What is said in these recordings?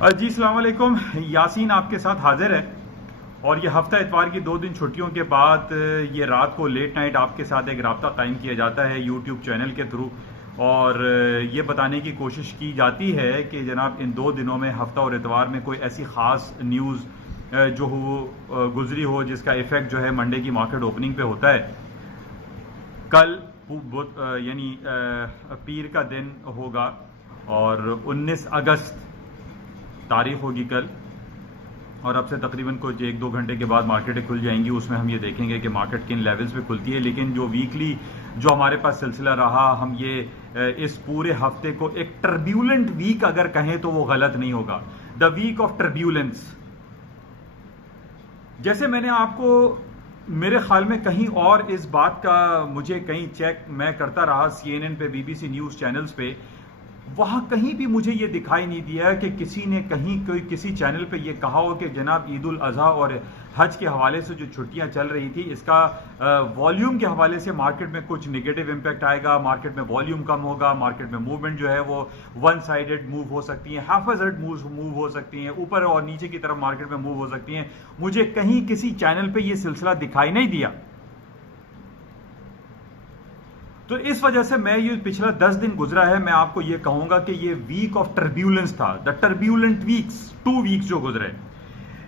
जी अस्सलाम वालेकुम। यासीन आपके साथ हाजिर है। और ये हफ्ता इतवार की 2 दिन छुट्टियों के बाद ये रात को लेट नाइट आपके साथ एक राब्ता कायम किया जाता है यूट्यूब चैनल के थ्रू। और ये बताने की कोशिश की जाती है कि जनाब इन 2 दिनों में हफ्ता और इतवार में कोई ऐसी ख़ास न्यूज़ जो हो गुजरी हो जिसका इफ़ेक्ट जो है मंडे की मार्केट ओपनिंग पे होता है। कल यानी पीर का दिन होगा और 19 अगस्त तारीख होगी कल। और अब से तकरीबन कुछ 1-2 घंटे के बाद मार्केटें खुल जाएंगी। उसमें हम ये देखेंगे कि मार्केट किन लेवल्स पे खुलती है। लेकिन जो वीकली जो हमारे पास सिलसिला रहा, हम ये इस पूरे हफ्ते को एक टर्ब्यूलेंट वीक अगर कहें तो वो गलत नहीं होगा। The week of turbulence. जैसे मैंने आपको मेरे ख्याल में कहीं और इस बात का मुझे कहीं चेक मैं करता रहा CNN पे, BBC न्यूज़ चैनल्स पे, वहां कहीं भी मुझे ये दिखाई नहीं दिया कि किसी ने कहीं कोई किसी चैनल पे ये कहा हो कि जनाब ईद उल अजहा और हज के हवाले से जो छुट्टियां चल रही थी इसका वॉल्यूम के हवाले से मार्केट में कुछ नेगेटिव इंपैक्ट आएगा, मार्केट में वॉल्यूम कम होगा, मार्केट में मूवमेंट जो है वो वन साइडेड मूव हो सकती है, हाफेजेड मूव हो सकती हैं, ऊपर और नीचे की तरफ मार्केट में मूव हो सकती हैं। मुझे कहीं किसी चैनल पर यह सिलसिला दिखाई नहीं दिया। तो इस वजह से मैं ये पिछला 10 दिन गुजरा है, मैं आपको ये कहूंगा कि ये वीक ऑफ टर्ब्यूलेंस था। द टर्ब्यूलेंट वीक्स, 2 वीक्स जो गुजरे,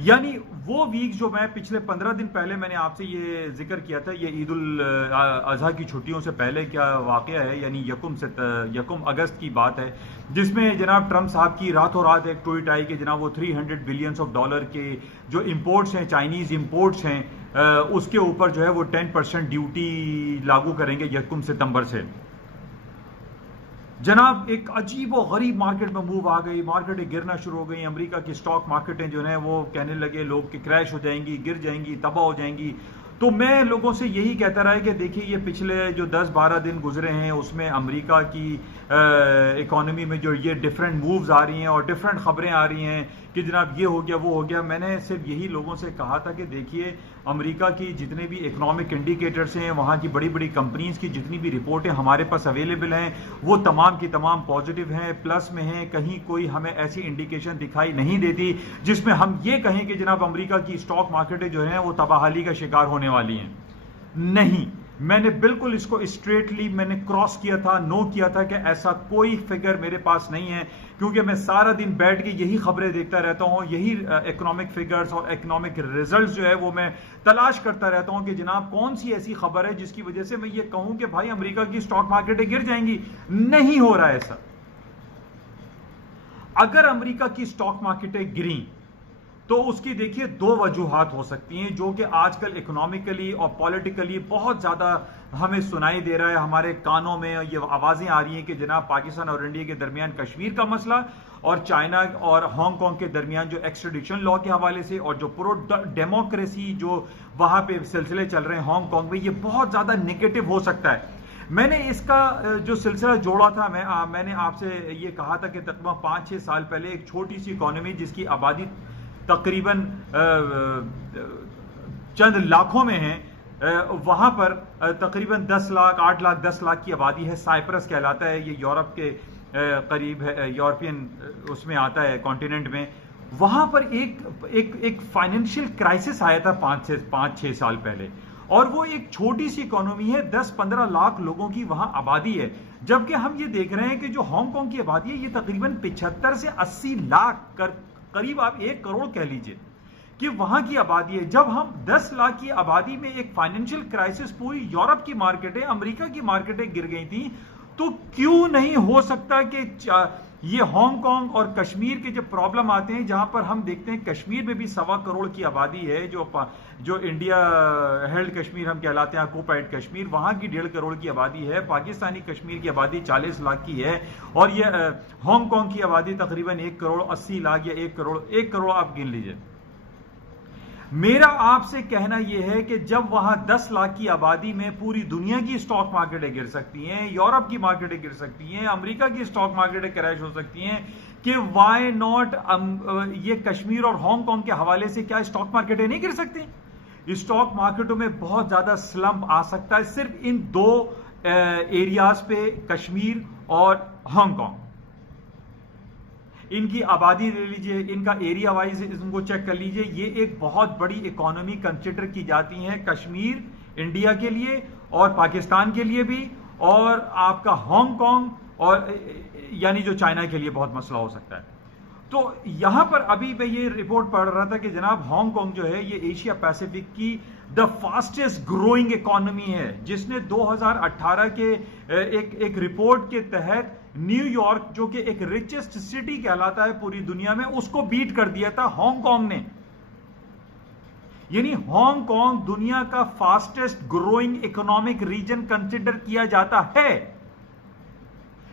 यानी वो वीक जो मैं पिछले 15 दिन पहले मैंने आपसे ये जिक्र किया था, ये ईद उल अजहा की छुट्टियों से पहले क्या वाकया है, यानी यकुम अगस्त की बात है, जिसमें जनाब ट्रंप साहब की रातों रात एक ट्वीट आई कि जनाब वो $300 बिलियन के जो इंपोर्ट्स हैं, चाइनीज इंपोर्ट्स हैं, उसके ऊपर जो है वो 10% ड्यूटी लागू करेंगे यकुम सितंबर से। जनाब एक अजीब और गरीब मार्केट में मूव आ गई, मार्केटें गिरना शुरू हो गई। अमेरिका की स्टॉक मार्केटें जो है वो कहने लगे लोग कि क्रैश हो जाएंगी, गिर जाएंगी, तबाह हो जाएंगी। तो मैं लोगों से यही कहता रहा कि देखिए ये पिछले जो 10-12 दिन गुजरे हैं उसमें अमेरिका की इकोनॉमी में जो ये डिफरेंट मूव्स आ रही हैं और डिफरेंट खबरें आ रही हैं कि जनाब ये हो गया वो हो गया। मैंने सिर्फ यही लोगों से कहा था कि देखिए अमेरिका की जितने भी इकोनॉमिक इंडिकेटर्स हैं, वहाँ की बड़ी बड़ी कंपनीज की जितनी भी रिपोर्टें हमारे पास अवेलेबल हैं वो तमाम की तमाम पॉजिटिव हैं, प्लस में हैं। कहीं कोई हमें ऐसी इंडिकेशन दिखाई नहीं देती जिसमें हम ये कहें कि जनाब अमेरिका की स्टॉक मार्केटें जो हैं वो तबाहाली का शिकार होने वाली हैं। नहीं, मैंने बिल्कुल इसको स्ट्रेटली मैंने क्रॉस किया था, नो किया था कि ऐसा कोई फिगर मेरे पास नहीं है, क्योंकि मैं सारा दिन बैठ के यही खबरें देखता रहता हूं, यही इकोनॉमिक फिगर्स और इकोनॉमिक रिजल्ट्स जो है वो मैं तलाश करता रहता हूं कि जनाब कौन सी ऐसी खबर है जिसकी वजह से मैं ये कहूं कि भाई अमेरिका की स्टॉक मार्केटें गिर जाएंगी। नहीं हो रहा है ऐसा। अगर अमेरिका की स्टॉक मार्केटें गिरी तो उसकी देखिए 2 वजूहात हो सकती हैं, जो कि आजकल इकोनॉमिकली और पॉलिटिकली बहुत ज्यादा हमें सुनाई दे रहा है। हमारे कानों में ये आवाजें आ रही हैं कि जनाब पाकिस्तान और इंडिया के दरमियान कश्मीर का मसला और चाइना और हांगकांग के दरमियान जो एक्सट्रेडिशन लॉ के हवाले से और जो प्रो डेमोक्रेसी जो वहां पे सिलसिले चल रहे हैं हांगकांग में, ये बहुत ज्यादा नेगेटिव हो सकता है। मैंने इसका जो सिलसिला जोड़ा था, मैंने आपसे ये कहा था कि तकरीबन 5-6 साल पहले एक छोटी सी इकोनॉमी जिसकी आबादी तकरीबन चंद लाखों में है, वहां पर तकरीबन 10 लाख 8 लाख 10 लाख की आबादी है। साइप्रस कहलाता है, ये यूरोप के करीब है, यूरोपियन उसमें आता है कॉन्टिनेंट में। वहां पर एक फाइनेंशियल क्राइसिस आया था 5-6 साल पहले, और वो एक छोटी सी इकोनॉमी है, 10-15 लाख लोगों की वहां आबादी है। जबकि हम ये देख रहे हैं कि जो हांगकांग की आबादी है ये तकरीबन 75 से 80 लाख करीब आप 1 करोड़ कह लीजिए कि वहां की आबादी है। जब हम 10 लाख की आबादी में एक फाइनेंशियल क्राइसिस, पूरी यूरोप की मार्केटें, अमेरिका की मार्केटें गिर गई थी, तो क्यों नहीं हो सकता कि ये हांगकांग और कश्मीर के जो प्रॉब्लम आते हैं, जहां पर हम देखते हैं कश्मीर में भी 1.25 करोड़ की आबादी है, जो इंडिया हेल्ड कश्मीर हम कहलाते हैं, ऑक्युपाइड कश्मीर, वहां की 1.5 करोड़ की आबादी है। पाकिस्तानी कश्मीर की आबादी 40 लाख की है, और ये हांगकांग की आबादी तकरीबन 1 करोड़ 80 लाख या 1 करोड़ आप गिन लीजिए। मेरा आपसे कहना यह है कि जब वहां 10 लाख की आबादी में पूरी दुनिया की स्टॉक मार्केटें गिर सकती हैं, यूरोप की मार्केटें गिर सकती हैं, अमेरिका की स्टॉक मार्केटें क्रैश हो सकती हैं, कि वाई नॉट ये कश्मीर और हांगकांग के हवाले से क्या स्टॉक मार्केटें नहीं गिर सकती? स्टॉक मार्केटों में बहुत ज्यादा स्लम्प आ सकता है सिर्फ इन 2 एरियाज पे, कश्मीर और हांगकांग। इनकी आबादी ले लीजिए, इनका एरिया वाइज इनको चेक कर लीजिए, ये एक बहुत बड़ी इकोनॉमी कंसिडर की जाती है कश्मीर इंडिया के लिए और पाकिस्तान के लिए भी, और आपका हांगकांग और यानी जो चाइना के लिए बहुत मसला हो सकता है। तो यहां पर अभी मैं ये रिपोर्ट पढ़ रहा था कि जनाब हांगकांग जो है ये एशिया पैसिफिक की द फास्टेस्ट ग्रोइंग इकोनॉमी है, जिसने 2018 के एक रिपोर्ट के तहत न्यूयॉर्क जो कि एक रिचेस्ट सिटी कहलाता है पूरी दुनिया में, उसको बीट कर दिया था हांगकांग ने। यानी हांगकांग दुनिया का fastest growing economic region consider किया जाता है।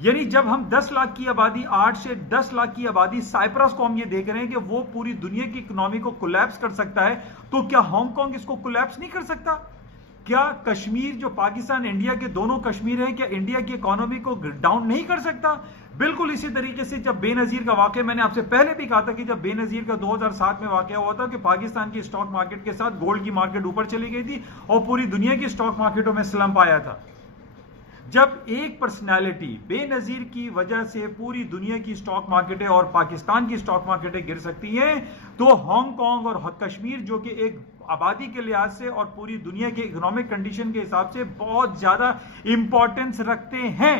यानी जब हम 10 लाख की आबादी, 8 से 10 लाख की आबादी साइप्रस को हम ये देख रहे हैं कि वो पूरी दुनिया की इकोनॉमी को कोलैप्स कर सकता है, तो क्या हांगकांग इसको कोलैप्स नहीं कर सकता? क्या कश्मीर जो पाकिस्तान इंडिया के दोनों कश्मीर है, क्या इंडिया की इकोनॉमी को डाउन नहीं कर सकता? बिल्कुल इसी तरीके से जब बेनजीर का वाकया, मैंने आपसे पहले भी कहा था कि जब बेनजीर का 2007 में वाकया हुआ था कि पाकिस्तान की स्टॉक मार्केट के साथ गोल्ड की मार्केट ऊपर चली गई थी और पूरी दुनिया की स्टॉक मार्केटों में स्लंप आया था। जब एक पर्सनालिटी बेनजीर की वजह से पूरी दुनिया की स्टॉक मार्केटें और पाकिस्तान की स्टॉक मार्केटें गिर सकती हैं, तो हांगकांग और कश्मीर जो कि एक आबादी के लिहाज से और पूरी दुनिया के इकोनॉमिक कंडीशन के हिसाब से बहुत ज्यादा इंपॉर्टेंस रखते हैं,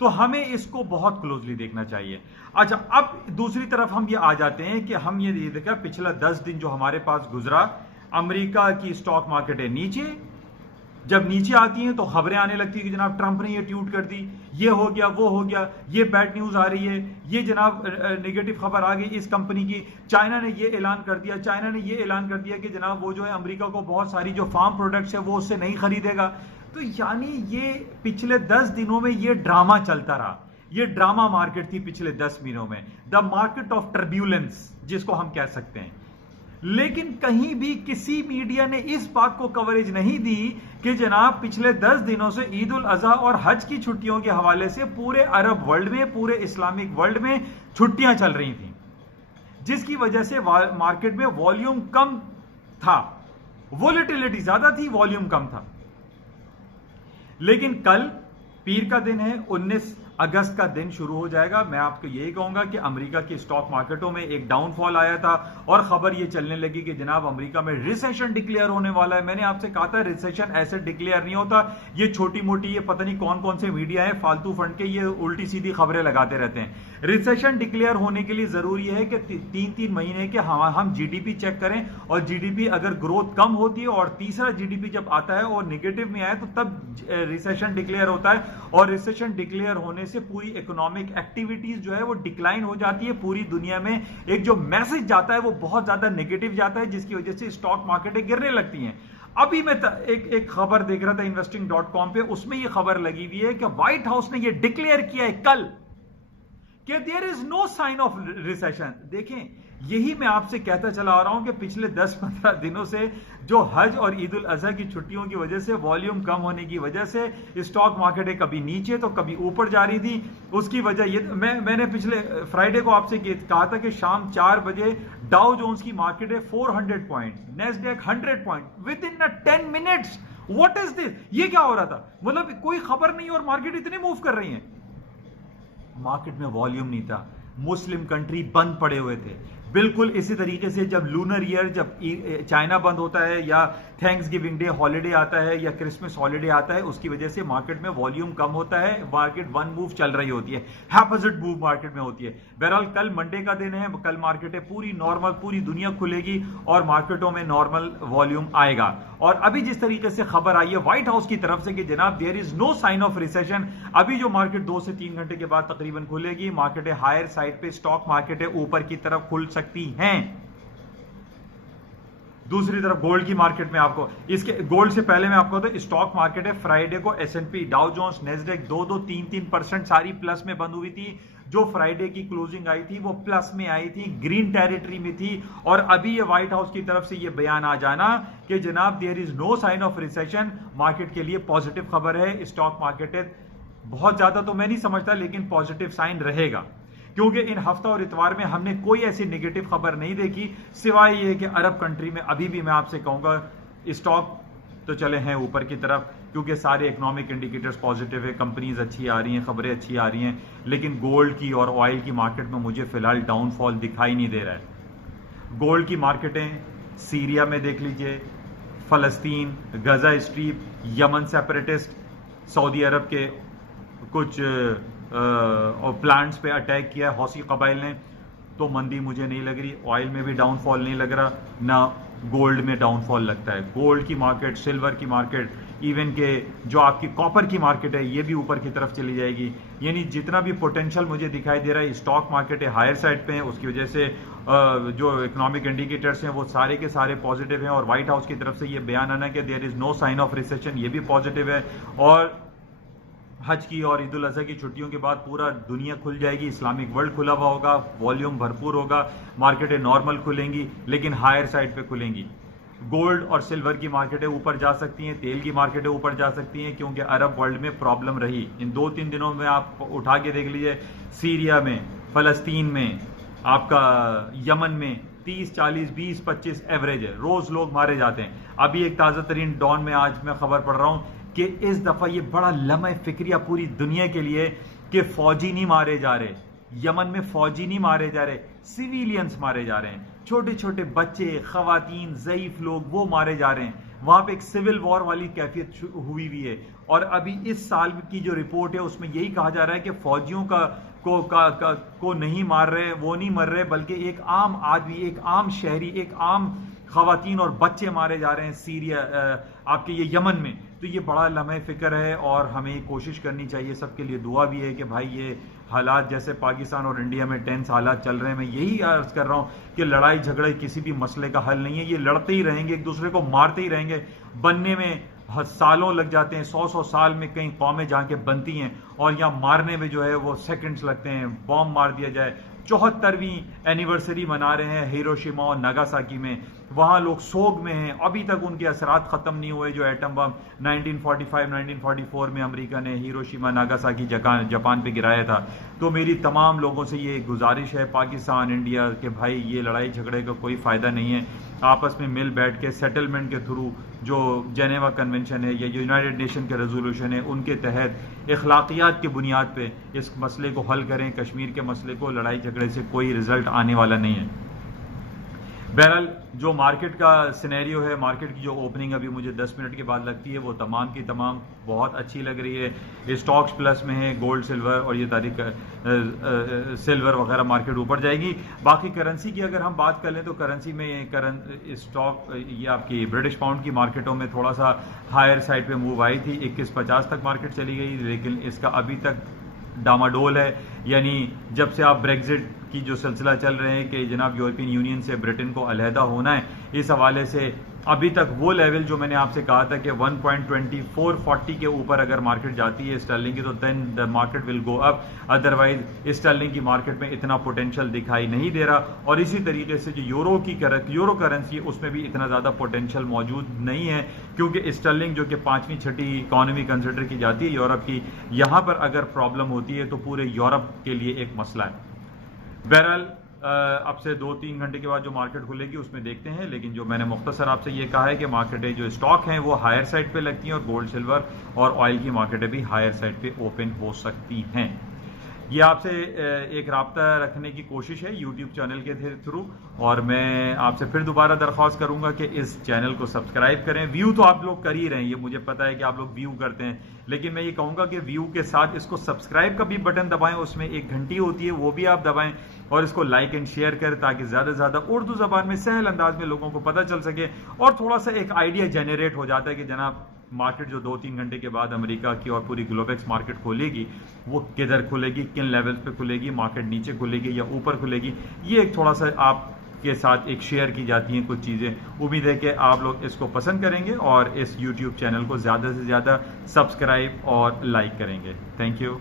तो हमें इसको बहुत क्लोजली देखना चाहिए। अच्छा, अब दूसरी तरफ हम ये आ जाते हैं कि हम ये देखा पिछला 10 दिन जो हमारे पास गुजरा, अमेरिका की स्टॉक मार्केटें नीचे, जब नीचे आती हैं तो खबरें आने लगती है कि जनाब ट्रंप ने ये ट्वीट कर दी, ये हो गया, वो हो गया, ये बैड न्यूज आ रही है, ये जनाब नेगेटिव खबर आ गई इस कंपनी की, चाइना ने ये ऐलान कर दिया, चाइना ने ये ऐलान कर दिया कि जनाब वो जो है अमेरिका को बहुत सारी जो फार्म प्रोडक्ट्स है वो उससे नहीं खरीदेगा। तो यानी ये पिछले 10 दिनों में ये ड्रामा चलता रहा, ये ड्रामा मार्केट थी पिछले 10 दिनों में, द मार्केट ऑफ टर्ब्यूलेंस जिसको हम कह सकते हैं। लेकिन कहीं भी किसी मीडिया ने इस बात को कवरेज नहीं दी कि जनाब पिछले 10 दिनों से ईद उल अजहा और हज की छुट्टियों के हवाले से पूरे अरब वर्ल्ड में, पूरे इस्लामिक वर्ल्ड में छुट्टियां चल रही थी, जिसकी वजह से मार्केट में वॉल्यूम कम था, वोलेटिलिटी ज्यादा थी, वॉल्यूम कम था। लेकिन कल पीर का दिन है, 19 अगस्त का दिन शुरू हो जाएगा। मैं आपको यही कहूंगा कि अमेरिका की स्टॉक मार्केटों में एक डाउनफॉल आया था और खबर ये चलने लगी कि जनाब अमेरिका में रिसेशन डिक्लेयर होने वाला है। मैंने आपसे कहा था रिसेशन ऐसे डिक्लेयर नहीं होता, ये छोटी मोटी, ये पता नहीं कौन कौन से मीडिया है फालतू फंड के, ये उल्टी सीधी खबरें लगाते रहते हैं। रिसेशन डिक्लेयर होने के लिए जरूरी है कि 3-3 महीने के हम जीडीपी चेक करें, और जीडीपी अगर ग्रोथ कम होती है और तीसरा जीडीपी जब आता है और निगेटिव में आए तो तब रिसेशन डिक्लेयर होता है। और रिसेशन डिक्लेयर होने से पूरी इकोनॉमिक एक्टिविटीज जो है वो डिक्लाइन हो जाती है, पूरी दुनिया में एक जो मैसेज जाता है वो बहुत ज्यादा नेगेटिव जाता है, जिसकी वजह से स्टॉक मार्केटें गिरने लगती हैं। अभी मैं एक खबर देख रहा था investing.com पे, उसमें ये खबर लगी हुई है कि व्हाइट हाउस ने ये डिक्लेयर किया है कल कि there is no sign of recession. देखें, यही मैं आपसे कहता चला आ रहा हूं कि पिछले 10-15 दिनों से जो हज और ईद उल अजहा की छुट्टियों की वजह से वॉल्यूम कम होने की वजह से स्टॉक मार्केटें कभी नीचे तो कभी ऊपर जा रही थी। उसकी वजह ये, मैंने पिछले फ्राइडे को आपसे कहा था कि शाम 4 बजे डाउ जोन्स की मार्केट है 400 point, Nasdaq 100 point with in 10 minutes. What is this? ये क्या हो रहा था? मतलब कोई खबर नहीं और मार्केट इतनी मूव कर रही है। मार्केट में वॉल्यूम नहीं था, मुस्लिम कंट्री बंद पड़े हुए थे। बिल्कुल इसी तरीके से जब लूनर ईयर, जब चाइना बंद होता है या थैंक्स गिविंग डे हॉलीडे आता है या क्रिसमस हॉलीडे आता है, उसकी वजह से मार्केट में वॉल्यूम कम होता है, मार्केट वन मूव चल रही होती है, हैपोजिट मूव मार्केट में होती है। बहरहाल कल मंडे का दिन है, कल मार्केटें पूरी नॉर्मल, पूरी दुनिया खुलेगी और मार्केटों में नॉर्मल वॉल्यूम आएगा। और अभी जिस तरीके से खबर आई है व्हाइट हाउस की तरफ से कि जनाब there is no sign of recession, अभी जो मार्केट 2 से 3 घंटे के बाद तकरीबन खुलेगी, मार्केटें हायर साइड पे, स्टॉक मार्केटें ऊपर की तरफ खुल सकती हैं। दूसरी तरफ गोल्ड की मार्केट में आपको, इसके गोल्ड से पहले मैं आपको तो स्टॉक मार्केट है फ्राइडे को एसएनपी, डाउ जोन्स, नेस्डैक 2-3% सारी प्लस में बंद हुई थी। जो फ्राइडे की क्लोजिंग आई थी वो प्लस में आई थी, ग्रीन टेरिटरी में थी। और अभी ये व्हाइट हाउस की तरफ से ये बयान आ जाना कि जनाब there is no sign of recession, market के लिए पॉजिटिव खबर है। स्टॉक मार्केट बहुत ज्यादा तो मैं नहीं समझता, लेकिन पॉजिटिव साइन रहेगा, क्योंकि इन हफ्ता और इतवार में हमने कोई ऐसी नेगेटिव खबर नहीं देखी, सिवाय ये कि अरब कंट्री में अभी भी मैं आपसे कहूंगा स्टॉक तो चले हैं ऊपर की तरफ, क्योंकि सारे इकोनॉमिक इंडिकेटर्स पॉजिटिव है, कंपनीज अच्छी आ रही हैं, खबरें अच्छी आ रही हैं, लेकिन गोल्ड की और ऑयल की मार्केट में मुझे फिलहाल डाउनफॉल दिखाई नहीं दे रहा है। गोल्ड की मार्केटें सीरिया में देख लीजिए, फलस्तीन, गजा स्ट्रीप, यमन सेपरेटिस्ट, सऊदी अरब के कुछ प्लांट्स पे अटैक किया है हौसी कबाइल ने, तो मंदी मुझे नहीं लग रही। ऑयल में भी डाउनफॉल नहीं लग रहा, ना गोल्ड में डाउनफॉल लगता है। गोल्ड की मार्केट, सिल्वर की मार्केट, इवन के जो आपकी कॉपर की मार्केट है, ये भी ऊपर की तरफ चली जाएगी। यानी जितना भी पोटेंशियल मुझे दिखाई दे रहा है, स्टॉक मार्केट है हायर साइड पे है, उसकी वजह से जो इकोनॉमिक इंडिकेटर्स हैं वो सारे के सारे पॉजिटिव हैं। और व्हाइट हाउस की तरफ से ये बयान आना कि there is no sign of recession, ये भी पॉजिटिव है। और हज की और ईद उल अजहा की छुट्टियों के बाद पूरा दुनिया खुल जाएगी, इस्लामिक वर्ल्ड खुला हुआ होगा, वॉल्यूम भरपूर होगा, मार्केटें नॉर्मल खुलेंगी, लेकिन हायर साइड पे खुलेंगी। गोल्ड और सिल्वर की मार्केटें ऊपर जा सकती हैं, तेल की मार्केटें ऊपर जा सकती हैं, क्योंकि अरब वर्ल्ड में प्रॉब्लम रही। इन 2-3 दिनों में आप उठा के देख लीजिए, सीरिया में, फलस्तीन में, आपका यमन में 30, 40, 20, 25 एवरेज है, रोज लोग मारे जाते हैं। अभी एक ताज़ा तरीन डॉन में आज मैं खबर पढ़ रहा हूं कि इस दफा ये बड़ा लम्हा फिक्रिया पूरी दुनिया के लिए कि फौजी नहीं मारे जा रहे, यमन में फौजी नहीं मारे जा रहे, सिविलियंस मारे जा रहे हैं, छोटे छोटे बच्चे, खवातीन, ज़ईफ लोग वो मारे जा रहे हैं। वहां पे एक सिविल वॉर वाली कैफियत हुई हुई है। और अभी इस साल की जो रिपोर्ट है उसमें यही कहा जा रहा है कि फौजियों को नहीं मार रहे, वो नहीं मर रहे, बल्कि एक आम आदमी, एक आम शहरी, एक आम खवातीन और बच्चे मारे जा रहे हैं सीरिया, आपके ये यमन में। तो ये बड़ा लम्हे फिक्र है और हमें कोशिश करनी चाहिए, सबके लिए दुआ भी है कि भाई ये हालात जैसे पाकिस्तान और इंडिया में टेंस हालात चल रहे हैं, मैं यही अर्ज कर रहा हूं कि लड़ाई झगड़े किसी भी मसले का हल नहीं है। ये लड़ते ही रहेंगे, एक दूसरे को मारते ही रहेंगे, बनने में सालों लग जाते हैं, 100 साल में कई कौमें जहां के बनती हैं, और यहाँ मारने में जो है वो सेकंड्स लगते हैं। बॉम्ब मार दिया जाए, 74वीं एनिवर्सरी मना रहे हैं हिरोशिमा और नागासाकी में, वहां लोग सोग में हैं, अभी तक उनके असरात खत्म नहीं हुए। जो एटम बम 1945-1944 में अमेरिका ने हिरोशिमा नागासाकी जापान पे गिराया था। तो मेरी तमाम लोगों से ये गुजारिश है, पाकिस्तान, इंडिया, के भाई ये लड़ाई झगड़े का कोई फायदा नहीं है। आपस में मिल बैठ के सेटलमेंट के थ्रू, जो जेनेवा कन्वेंशन है या यूनाइटेड नेशन के रेजोल्यूशन है, उनके तहत इखलाकियात की बुनियाद पे इस मसले को हल करें। कश्मीर के मसले को लड़ाई झगड़े से कोई रिजल्ट आने वाला नहीं है। बहरहाल जो मार्केट का सिनेरियो है, मार्केट की जो ओपनिंग अभी मुझे 10 मिनट के बाद लगती है, वो तमाम की तमाम बहुत अच्छी लग रही है। स्टॉक्स प्लस में है, गोल्ड, सिल्वर, और ये तारीख सिल्वर वगैरह मार्केट ऊपर जाएगी। बाकी करेंसी की अगर हम बात कर लें तो करेंसी में स्टॉक, ये आपकी ब्रिटिश पाउंड की मार्केटों में थोड़ा सा हायर साइड पे मूव आई थी, 21.50 तक मार्केट चली गई, लेकिन इसका अभी तक डामाडोल है। यानी जब से आप ब्रेग्जिट की जो सिलसिला चल रहे हैं कि जनाब यूरोपियन यूनियन से ब्रिटेन को अलहदा होना है, इस हवाले से अभी तक वो लेवल जो मैंने आपसे कहा था कि 1.2440 के ऊपर अगर मार्केट जाती है स्टर्लिंग की, तो then the market will go up. Otherwise sterling की मार्केट में इतना पोटेंशियल दिखाई नहीं दे रहा। और इसी तरीके से जो यूरो करेंसी है, उसमें भी इतना ज़्यादा पोटेंशियल मौजूद नहीं है, क्योंकि स्टर्लिंग जो कि 5वीं 6ठी इकॉनमी कंसिडर की जाती है यूरोप की, यहाँ पर अगर प्रॉब्लम होती है तो पूरे यूरोप के लिए एक मसला है। बहरहाल अब से 2-3 घंटे के बाद जो मार्केट खुलेगी उसमें देखते हैं, लेकिन जो मैंने मुख्तसर आपसे ये कहा है कि मार्केटें जो स्टॉक हैं वो हायर साइड पे लगती हैं, और गोल्ड, सिल्वर और ऑयल की मार्केटें भी हायर साइड पे ओपन हो सकती हैं। ये आपसे एक राब्ता रखने की कोशिश है यूट्यूब चैनल के थ्रू, और मैं आपसे फिर दोबारा दरख्वास्त करूंगा कि इस चैनल को सब्सक्राइब करें। व्यू तो आप लोग कर ही रहे हैं, ये मुझे पता है कि आप लोग व्यू करते हैं, लेकिन मैं ये कहूंगा कि व्यू के साथ इसको सब्सक्राइब का भी बटन दबाएं, उसमें एक घंटी होती है वो भी आप दबाएं, और इसको लाइक एंड शेयर करें ताकि ज्यादा से ज्यादा उर्दू जबान में सहल अंदाज में लोगों को पता चल सके, और थोड़ा सा एक आइडिया जनरेट हो जाता है कि जनाब मार्केट जो 2-3 घंटे के बाद अमेरिका की और पूरी ग्लोबेक्स मार्केट खोलेगी वो किधर खुलेगी, किन लेवल्स पे खुलेगी, मार्केट नीचे खुलेगी या ऊपर खुलेगी। ये एक थोड़ा सा आपके साथ एक शेयर की जाती हैं कुछ चीज़ें। उम्मीद है कि आप लोग इसको पसंद करेंगे और इस यूट्यूब चैनल को ज़्यादा से ज़्यादा सब्सक्राइब और लाइक करेंगे। Thank you.